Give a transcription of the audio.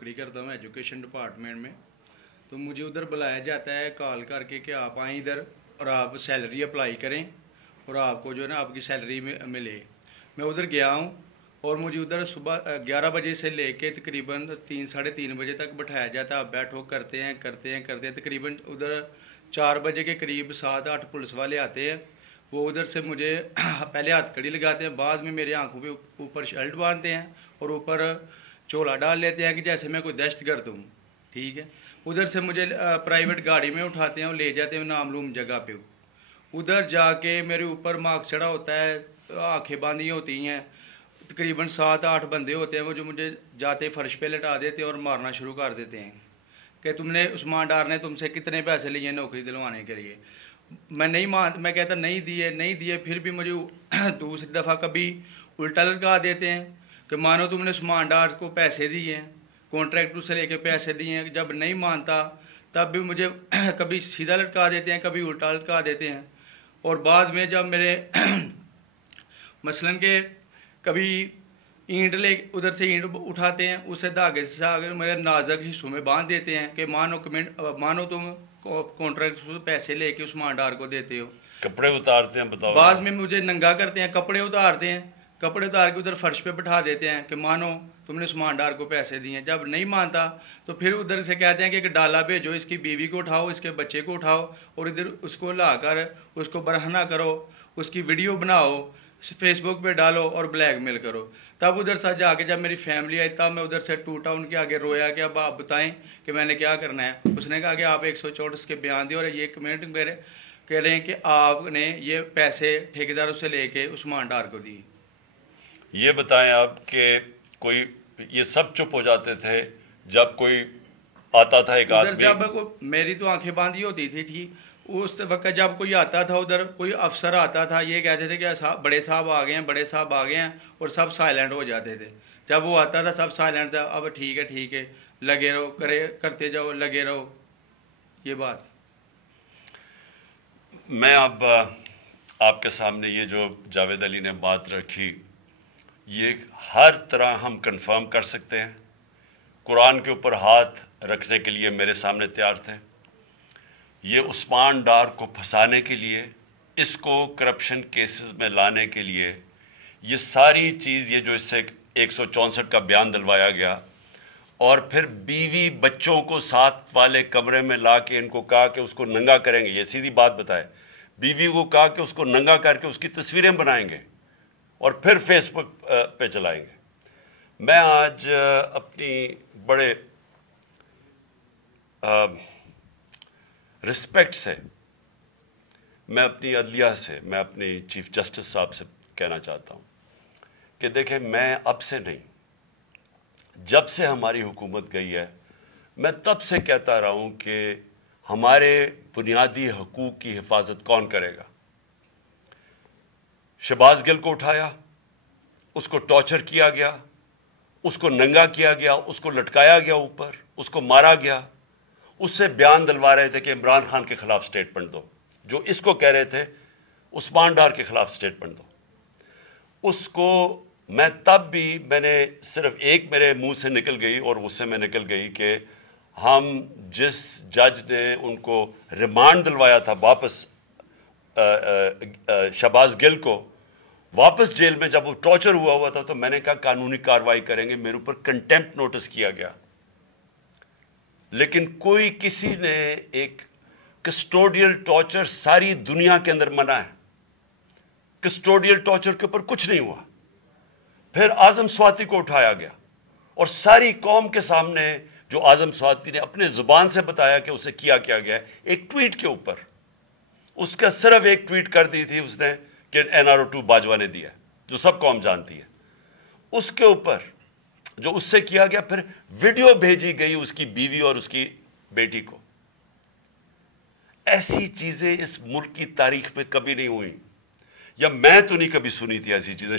नौकरी करता हूँ एजुकेशन डिपार्टमेंट में। तो मुझे उधर बुलाया जाता है कॉल करके कि आप आएँ इधर और आप सैलरी अप्लाई करें और आपको जो है ना आपकी सैलरी मिले। मैं उधर गया हूँ और मुझे उधर सुबह 11 बजे से लेके तकरीबन 3 साढ़े 3 बजे तक बैठाया जाता है। आप बैठो, करते हैं तकरीबन उधर 4 बजे के करीब 7-8 पुलिस वाले आते हैं। वो उधर से मुझे पहले हथकड़ी लगाते हैं, बाद में मेरे आंखों पे ऊपर शर्ट बांधते हैं और ऊपर चोला डाल लेते हैं कि जैसे मैं कोई दहशतगर्द हूँ। ठीक है। उधर से मुझे प्राइवेट गाड़ी में उठाते हैं और ले जाते हैं नामलूम जगह पे। उधर जाके मेरे ऊपर मार्क चढ़ा होता है, आंखें बांधी होती हैं। तकरीबन 7-8 बंदे होते हैं वो जो मुझे जाते फर्श पे लटा देते हैं और मारना शुरू कर देते हैं कि तुमने उस्मान डार ने तुमसे कितने पैसे लिए नौकरी दिलवाने के लिए। मैं कहता नहीं दिए, फिर भी मुझे दूसरी दफ़ा कभी उल्टा लटका देते हैं कि मानो तुमने उस्मान डार को पैसे दिए हैं, कॉन्ट्रैक्टर से लेके पैसे दिए हैं। जब नहीं मानता तब भी मुझे कभी सीधा लटका देते हैं, कभी उल्टा लटका देते हैं। और बाद में जब मेरे मसलन के कभी ईंट ले उधर से ईंट उठाते हैं, उसे धागे से अगर मेरे नाजुक हिस्सों में बांध देते हैं कि मानो तुम कॉन्ट्रैक्ट से पैसे लेके उस्मान डार को देते हो। कपड़े उतारते हैं, बताओ। बाद में मुझे नंगा करते हैं, कपड़े उतारते हैं, कपड़े उतार के उधर फर्श पे बिठा देते हैं कि मानो तुमने उस्मान डार को पैसे दिए हैं। जब नहीं मानता तो फिर उधर से कहते हैं कि एक डाला भेजो, इसकी बीवी को उठाओ, इसके बच्चे को उठाओ और इधर उसको लाकर उसको बरहना करो, उसकी वीडियो बनाओ, फेसबुक पे डालो और ब्लैकमेल करो। तब उधर से जाके जब मेरी फैमिली आई तब मैं उधर से टूटा, उनके आगे रोया कि अब आप बताएं कि मैंने क्या करना है। उसने कहा कि आप 124 के बयान दिए और ये कमेंट मेरे कह रहे हैं कि आपने ये पैसे ठेकेदारों से लेके उस्मान डार को दिए। ये बताएं आप कि कोई ये सब चुप हो जाते थे जब कोई आता था एक आदमी? जब मेरी तो आंखें बांधी होती थी, ठीक उस वक्त जब कोई आता था उधर, कोई अफसर आता था, ये कहते थे कि बड़े साहब आ गए हैं, बड़े साहब आ गए हैं, और सब साइलेंट हो जाते थे। जब वो आता था सब साइलेंट था। अब ठीक है, लगे रहो, करते जाओ, लगे रहो। ये बात मैं अब आपके सामने ये जो जावेद अली ने बात रखी, ये हर तरह हम कंफर्म कर सकते हैं। कुरान के ऊपर हाथ रखने के लिए मेरे सामने तैयार थे। ये उस्मान डार को फंसाने के लिए, इसको करप्शन केसेस में लाने के लिए, ये सारी चीज़, ये जो इससे 164 का बयान दिलवाया गया और फिर बीवी बच्चों को साथ वाले कमरे में ला के इनको कहा कि उसको नंगा करेंगे। ये सीधी बात बताए, बीवी को कहा कि उसको नंगा करके उसकी तस्वीरें बनाएंगे और फिर फेसबुक पे चलाएंगे। मैं आज अपनी बड़े रिस्पेक्ट से मैं अपनी अदलिया से, मैं अपनी चीफ जस्टिस साहब से कहना चाहता हूं कि देखें, मैं अब से नहीं, जब से हमारी हुकूमत गई है, मैं तब से कहता रहा हूं कि हमारे बुनियादी हकूक की हिफाजत कौन करेगा। शहबाज गिल को उठाया, उसको टॉर्चर किया गया, उसको नंगा किया गया, उसको लटकाया गया ऊपर, उसको मारा गया। उससे बयान दिलवा रहे थे कि इमरान खान के खिलाफ स्टेटमेंट दो, जो इसको कह रहे थे उस्मान डार के खिलाफ स्टेटमेंट दो। उसको मैंने सिर्फ एक मेरे मुंह से निकल गई और उससे मैं निकल गई कि हम जिस जज ने उनको रिमांड दिलवाया था वापस, शहबाज गिल को वापस जेल में, जब वो टॉर्चर हुआ था, तो मैंने कहा कानूनी कार्रवाई करेंगे। मेरे ऊपर कंटेम्प्ट नोटिस किया गया, लेकिन किसी ने एक कस्टोडियल टॉर्चर सारी दुनिया के अंदर मना है, कस्टोडियल टॉर्चर के ऊपर कुछ नहीं हुआ। फिर आजम स्वाति को उठाया गया और सारी कौम के सामने जो आजम स्वाति ने अपने जुबान से बताया कि उसे किया क्या गया, एक ट्वीट के ऊपर, उसका सिर्फ एक ट्वीट कर दी थी उसने कि NRO2 बाजवा ने दिया, जो सब कौम जानती है। उसके ऊपर जो उससे किया गया, फिर वीडियो भेजी गई उसकी बीवी और उसकी बेटी को। ऐसी चीजें इस मुल्क की तारीख में कभी नहीं हुई, या मैं तो नहीं कभी सुनी थी ऐसी चीजें।